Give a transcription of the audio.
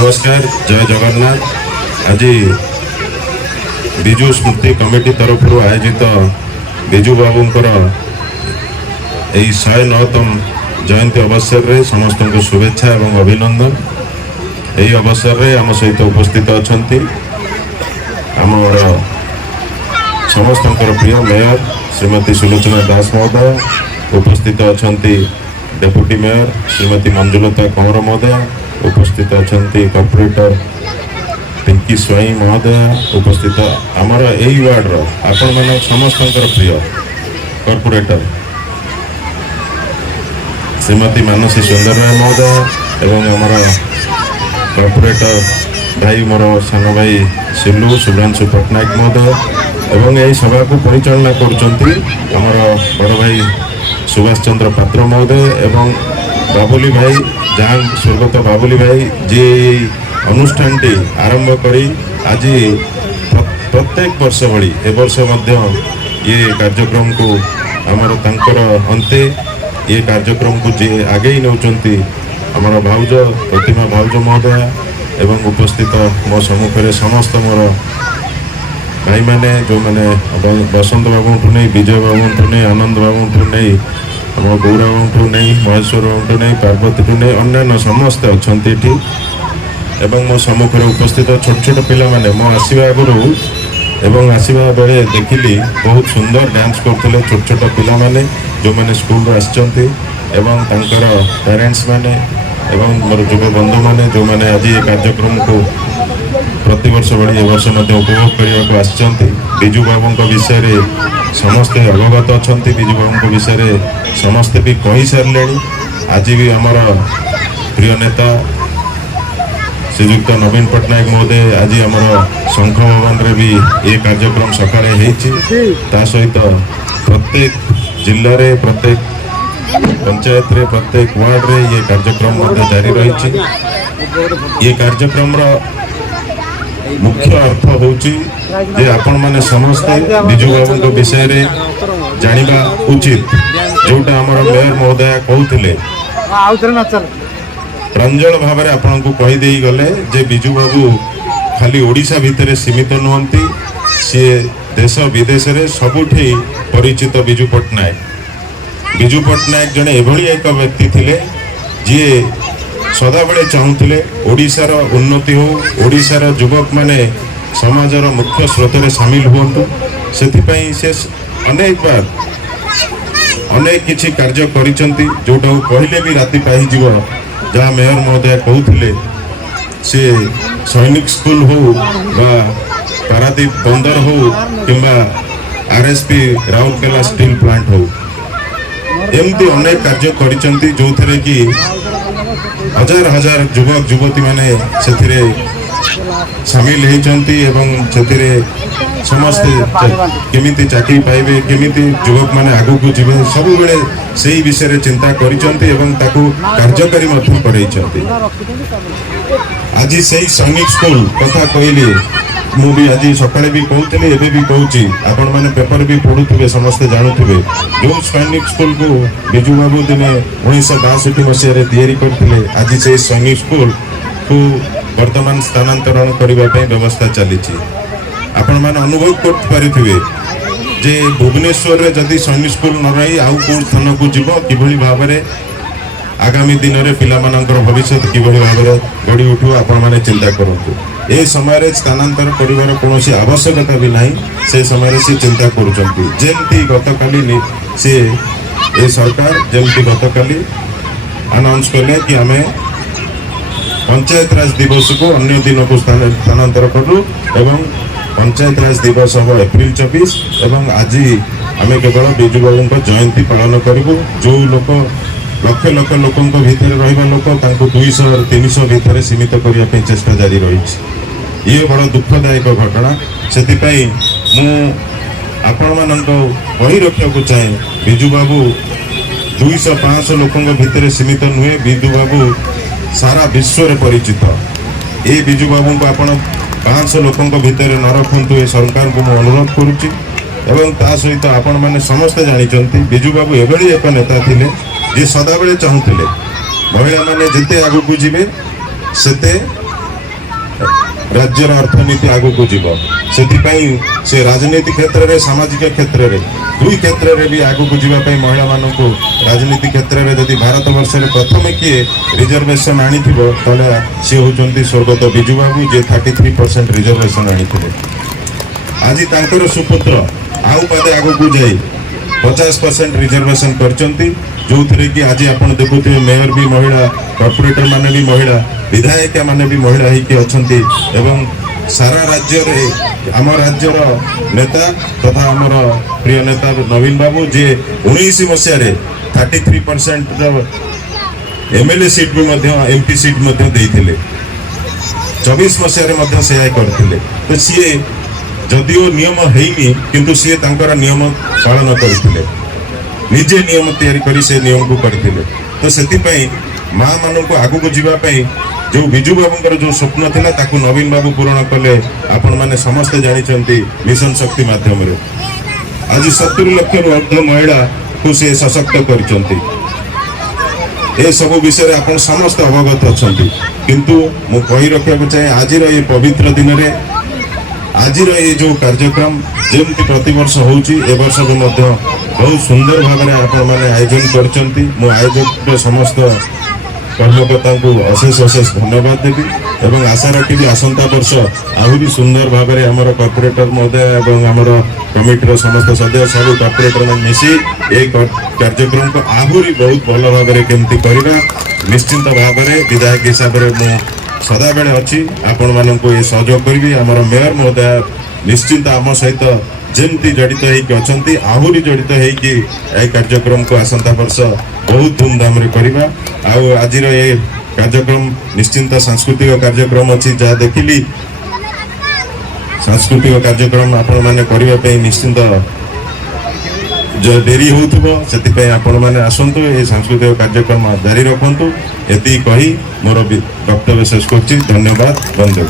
नमस्कार जय जगन्नाथ। आज विजु स्मृति कमिटी तरफ आयोजित विजु बाबूंकर यही 109तम जयंती अवसर में समस्त को शुभेच्छा एवं अभिनंदन। यही अवसर में आम सहित उपस्थित अच्छा आमर समस्त प्रिय मेयर श्रीमती सुलोचना दास महोदय, उपस्थित अच्छा डेप्यूटी मेयर श्रीमती मंजुलता कंवर महोदय, उपस्थित अच्छा कॉर्पोरेटर पिंकी स्वाई महोदय, उपस्थित आमर यही वार्ड आपण मान समस्त प्रिय कॉर्पोरेटर श्रीमती मानसी सुंदर राय महोदय एवं आमर कॉर्पोरेटर भाई मोर सान भाई सिलू शुभ्रांशु पट्टनायक महोदय एवं यही सभा को परिचालना करुँच आमर बड़ भाई सुभाष चंद्र पात्र महोदय एवं बाबुली भाई जहाँ स्वर्गत बाबुली भाई जी अनुष्ठान टी आरंभ करी आज प्रत्येक वर्ष भली ए वर्ष ये कार्यक्रम को आमर तांकर अंते ये कार्यक्रम को जी आगे नौचंती आमर भाउज प्रतिमा भाउज महोदय एवं उपस्थित मो सम्मुखें समस्त मोर भाई मैंने जो मैंने बसंत बाबू नहीं, विजय बाबू नहीं, आनंद बाबू नहीं, आम गौरा बाबू नहीं, महेश्वर बाबू नहीं, पार्वती नहीं, अन्य समस्ते अच्छा एवं मो सम्मुखें उपस्थित छोट छोट पिला माने मो आसवा आगु एवं आसवा बेले देखिली बहुत सुंदर डांस करते छोट छोट पिला माने जो मैंने स्कूल आसचंती एवं तांकर पेरेंट्स माने एवं मोर युव बंधु माने जो मैंने आज ये कार्यक्रम को प्रतिवर्ष भली ए वर्ष उपभोग करने को आसचंती। विजु बाबू विषय में समस्ते अवगत अच्छा, विजु बाबू विषय समस्ते भी कही सारे। आज भी आमर प्रिय नेता श्रीयुक्त नवीन पट्टनायक महोदय आज आमर शंख भवन रे भी ये कार्यक्रम सकाळे हेछि। सहित प्रत्येक जिले रे प्रत्येक पंचायत रे प्रत्येक वार्ड रे ये कार्यक्रम जारी रही। ये कार्यक्रम मुख्य अर्थ होची जे आपण माने समस्ते विजु बाबू विषय रे जानिबा उचित। जोटा आमर मेयर महोदय कहउथिले रंजन भाव में आपन को कही देई गले जे विजु बाबू खाली ओडिशा भितर सीमित नुहंती, सी देश विदेश रे सबुठी परिचित। विजु पट्टनायक जने एभली एक व्यक्ति थिले जी सदाबले चाहूले ओडिशार उन्नति हो, ओडिशार युवक माने समाजर मुख्य स्रोत रे सामिल हुंतु। सेथिपई से अनेक बार अनेक किछि कार्य करिसंती जोटा कहले भी राति पाहि जीव। जहाँ मेयर महोदय कहते सी सैनिक स्कूल हो बा पारादीप बंदर हो किंबा आरएसपी राउरकेला स्टील प्लांट हो, एमती अनेक कार्य करिसंती जो थे कि हजार हजार युवक युवती माने से सामिल होती एवं से समस्ते केमिति चाकरी पाइबे, केमिति युवक माने आगु को जीवे सब बेले सही विषय चिंता करिसंती एवं ताकू कार्यकारी मध्य करैसंती। आज सही सैनिक स्कूल कथा कहली मु भी आज सकाळे भी कहूली एबे भी कहूची आपण माने पेपर भी पढ़ुथिबे समस्ते जानुथिबे जो सैनिक स्कूल को विजु बाबू दिने 1962 मसीह रे तैयारी करथिले। आज से सैनिक स्कूल को वर्तमान स्थानांतरण करबा पे व्यवस्था चलीची। आपण माने अनुभव कर पारिथिबे जे भुवनेश्वर रे जदि सैनिक स्कूल न रही आउ को स्थान को जीव किभली भाव में आगामी दिन में पिलामानंकर भविष्य किभली भाव में गढ़ी उठू आपण माने चिंता करंतु। ए समय स्थानांतर करिवार कोनोसी आवश्यकता भी नहीं, से समय से चिंता करूचंती। जेमती गतकाली से ए सरकार जेमती गतकाली अनाउंस कले कि आमे पंचायत राज दिवस को अन्य दिन को स्थानांतर करू एवं पंचायत राज दिवस हम एप्रिल 24 एवं आज आम केवल विजु बाबू जयंती पालन करूँ। जो लोक लक्ष लक्ष लोकों भितर रहा लोक 200-300 भितर सीमित करने चेष्टा जारी रही। ये बड़ दुखदायक घटना। से आपण मान कही रखा चाहे विजु बाबू 200-500 लोकों भितर सीमित नुहे। विजु बाबू सारा विश्व रे परिचित। ये विजु बाबू को आपण 500 लोकों भितर न रखु ए सरकार को अनुरोध करुच्ची। एवं ता सहित आपण मैंने समस्ते जानी विजु बाबू एभली एक नेता थिले जे सदाबले चाहूले महिला माने जिते आगु को जीवे सेते राज्यर अर्थनीति आगु को जीव से राजनीति क्षेत्र में सामाजिक क्षेत्र में दुई क्षेत्र में भी आगु को जीवाई महिला मानक राजनीति क्षेत्र में जदि भारत वर्ष में प्रथम किए रिजर्वेशन आनी सी होती स्वर्गत विजु बाबू जे 33% रिजर्वेशन आनी आज तांकर सुपुत्र आउ पादे आगु को जाई 50% रिजर्वेशन करचंती जो थे कि आज आप देखुए मेयर भी महिला कॉर्पोरेटर माने भी महिला विधायिका माने भी महिला होती अच्छा एवं सारा राज्य रे आम राज्यर नेता तथा आमर प्रिय नेता नवीन बाबू जे 19 मसीह 33% एमएलए सीट भी एमपी सीट देते 24 मसीह से करते तो सी जदिओ नियम हैनी किंतु सी तांकर नियम पालन करते निजे नियम तैयारी करी से नियम को करते तो से माँ मान को आगू को जीवाई जो विजु बाबूंकर जो स्वप्न थिला ताकू नवीन बाबू पूरण कले आपण माने समस्त जानिचंती मिशन शक्ति माध्यम रे आज 70 लाख रु अर्ध महिला को से सशक्त करचंती ए सब विषय आपण समस्त अवगत अछंती किंतु मु कहि रखिया को चाहे आज ये पवित्र दिन रे आज ये जो कार्यक्रम जमती प्रति वर्ष होउची ए वर्ष को मध्य बहुत सुंदर भाव में आपण माने आयोजन करचंती मु आयोजक समस्त कर्मकर्ता को अशेष अशेष धन्यवाद देवी एवं आशा रखी आसंता वर्ष आहरी सुंदर भाव में आमर कॉर्पोरेटर महोदय एवं आमर कमिटर समस्त सदस्य सब कॉर्पोरेटर मिसी ए कार्यक्रम को आहरी बहुत भल भाव में केमती करवा निश्चिंत भाव में विधायक हिसाब से मु सदा बेले अच्छी आपण मानक ये सहयोग करी आमर मेयर महोदय निश्चिंत आम सहित जमती जड़ित होती अच्छा आहरी जड़ित होती कार्यक्रम को आसंता वर्ष बहुत धूमधाम रे करवा आज ये कार्यक्रम निश्चिंत सांस्कृतिक कार्यक्रम अच्छी जहाँ देखिली सांस्कृतिक कार्यक्रम आपण माने करबा पे निश्चिंत जो डेरी होउथबो सेति पे आपण माने आसंतु ए सांस्कृतिक कार्यक्रम जारी रखंतु एति कही मोर वक्तव्य शेष करछि धन्यवाद बंधु।